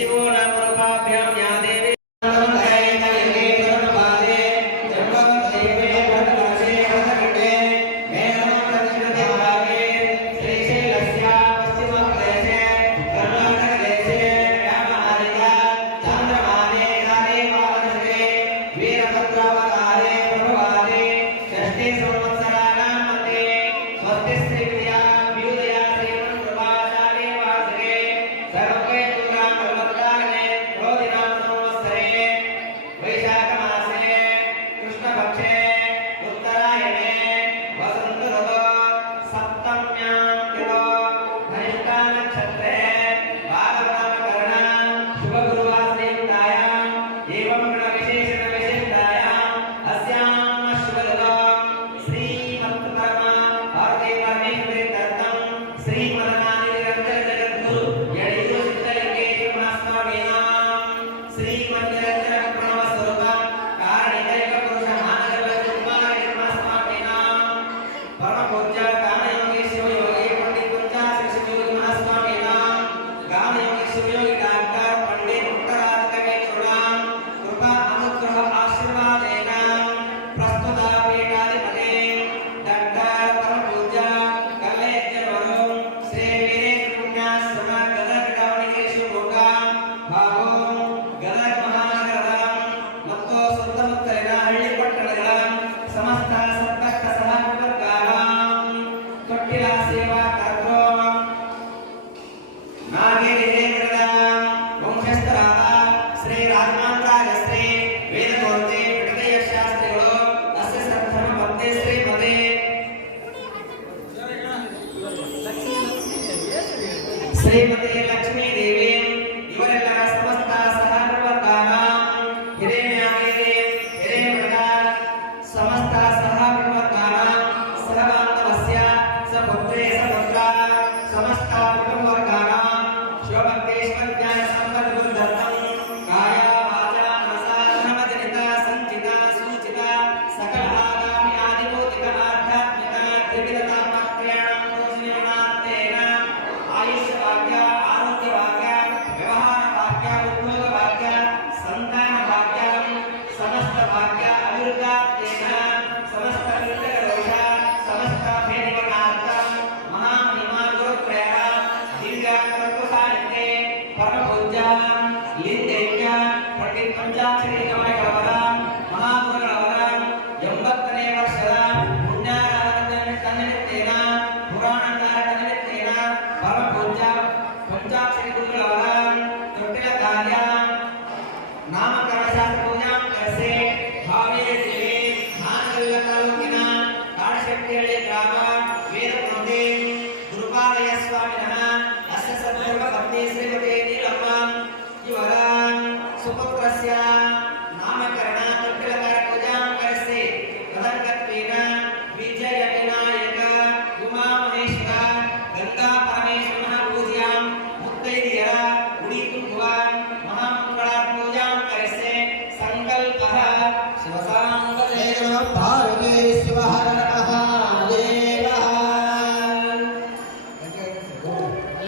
शिवो नमोपाभ्याम यादे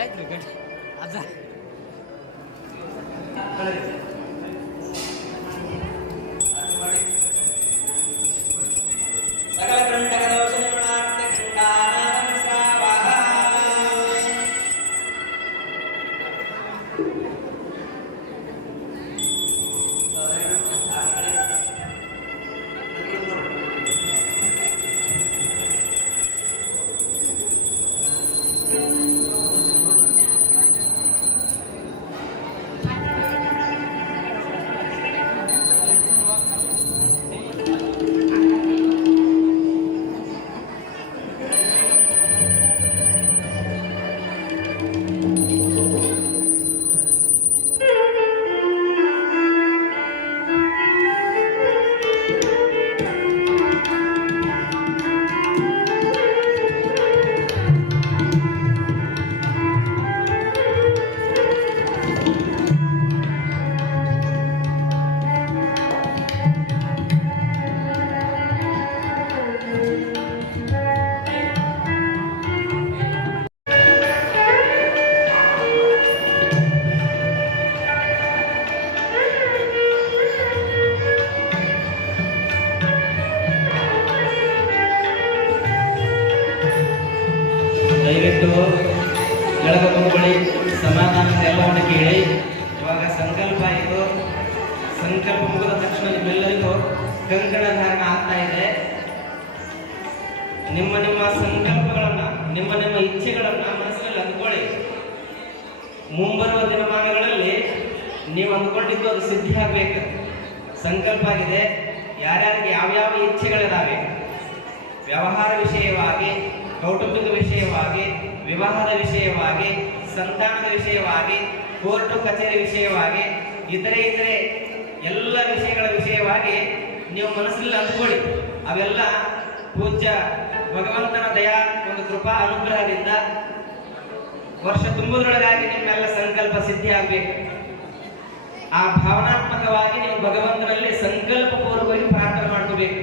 क्रिकेट आता ಅವರು ಬೆಳಗ ಸಮಾಧಾನ ಎಲ್ಲವನ್ನು ಕೇಳಿ ಇವಾಗ ಸಂಕಲ್ಪ ಆಯಿತು ಸಂಕಲ್ಪ ಮುಗಿದ ತಕ್ಷಣ ನಿಮ್ಮೆಲ್ಲರಿಗೂ ಕಂಕಣ ಧಾರಣ ಆಗ್ತಾ ಇದೆ. ನಿಮ್ಮ ನಿಮ್ಮ ಸಂಕಲ್ಪಗಳನ್ನ, ನಿಮ್ಮ ನಿಮ್ಮ ಇಚ್ಛೆಗಳನ್ನ ಮನಸ್ಸಿನಲ್ಲಿ ಅಂದ್ಕೊಳ್ಳಿ. ಮುಂಬರುವ ದಿನಮಾನಗಳಲ್ಲಿ ನೀವು ಅಂದ್ಕೊಂಡಿದ್ದು ಅದು ಸಿದ್ಧಿ ಆಗ್ಬೇಕು. ಸಂಕಲ್ಪ ಆಗಿದೆ. ಯಾರ್ಯಾರಿಗೆ ಯಾವ್ಯಾವ ಇಚ್ಛೆಗಳಿದಾವೆ? ವ್ಯವಹಾರ ವಿಷಯವಾಗಿ, ಕೌಟುಂಬಿಕ ವಿಷಯವಾಗಿ ವಿವಾಹದ ವಿಷಯವಾಗಿ, ಸಂತಾನದ ವಿಷಯವಾಗಿ ಕೋರ್ಟು ಕಚೇರಿ ವಿಷಯವಾಗಿ, ಇತರೆ ಇತರೆ ಎಲ್ಲ ವಿಷಯಗಳ ವಿಷಯವಾಗಿ ನೀವು ಮನಸ್ಸಲ್ಲಿ ಅಂದ್ಕೊಳ್ಳಿ. ಅವೆಲ್ಲ ಪೂಜ್ಯ ಭಗವಂತನ ದಯಾ, ಒಂದು ಕೃಪಾ ಅನುಗ್ರಹದಿಂದ ವರ್ಷ ತುಂಬುದರೊಳಗಾಗಿ ನಿಮ್ಮೆಲ್ಲ ಸಂಕಲ್ಪ ಸಿದ್ಧಿ ಆಗಬೇಕು ಆ ಭಾವನಾತ್ಮಕವಾಗಿ ನೀವು ಭಗವಂತನಲ್ಲಿ ಸಂಕಲ್ಪ ಪೂರ್ವಕವಾಗಿ ಪ್ರಾರ್ಥನೆ ಮಾಡ್ಕೋಬೇಕು.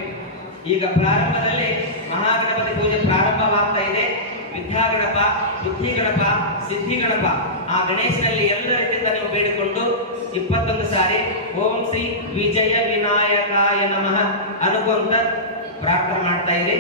ಈಗ ಪ್ರಾರಂಭದಲ್ಲಿ ಮಹಾಗಣಪತಿ ಪೂಜೆ ಪ್ರಾರಂಭವಾಗ್ತಾ ಇದೆ. ವಿದ್ಯಾಗಣಪ, ಬುದ್ಧಿಗಣಪ, ಸಿದ್ಧಿಗಣಪ. ಆ ಗಣೇಶನಲ್ಲಿ ಎಲ್ಲ ರೀತಿಯಿಂದ ನೀವು ಬೇಡಿಕೊಂಡು ಇಪ್ಪತ್ತೊಂದು ಸಾರಿ ಓಂ ಶ್ರೀ ವಿಜಯ ವಿನಾಯಕಾಯ ನಮಃ ಅನುಕೊಂತ ಪ್ರಾರ್ಥನೆ ಮಾಡ್ತಾ ಇರಿ.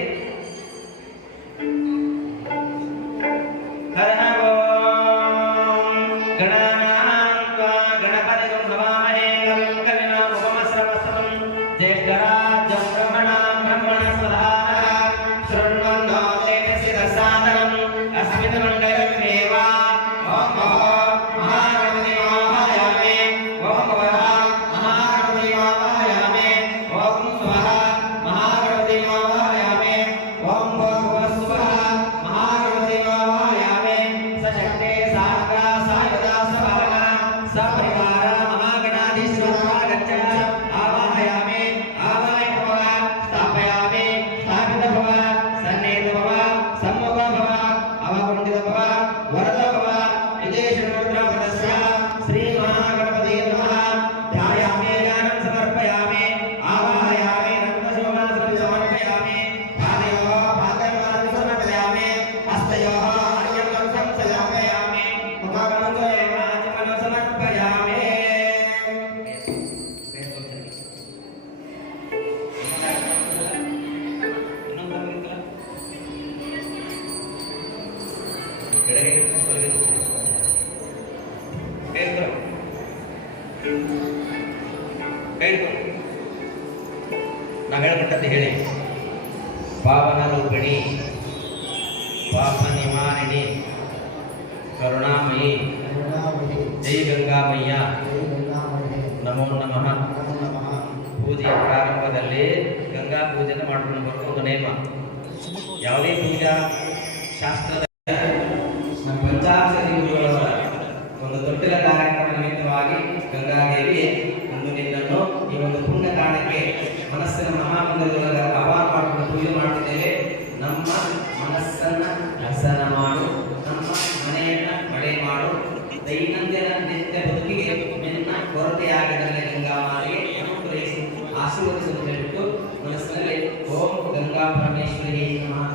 ನಾವು ಹೇಳ್ಬಿಟ್ಟಂತೆ ಹೇಳಿ. ಪಾವನ ರೂಪಿಣಿ ಪಾಪ ನಿವಾರಿಣಿ ಕರುಣಾಮಯಿ ಜೈ ಗಂಗಾಮಯ್ಯ ನಮೋ ನಮಃ. ಪೂಜೆಯ ಪ್ರಾರಂಭದಲ್ಲಿ ಗಂಗಾ ಪೂಜೆನ ಮಾಡ್ಕೊಂಡು ಬರೋದು ಒಂದು ನೇಮ. ಯಾವುದೇ ಪೂಜಾ ಶಾಸ್ತ್ರದ ನಿನ್ನ ಕೊರತೆಯಾಗದಲ್ಲಿ ಗಂಗಾಮಾರಿಗೆ ಅನುಗ್ರಹಿಸಿ ಆಶೀರ್ವದಿಸಲು ಹೇಳಿಬಿಟ್ಟು ಮನಸ್ಸಿನಲ್ಲಿ ಓಂ ಗಂಗಾ ಪರಮೇಶ್ವರಿ ನಮಃ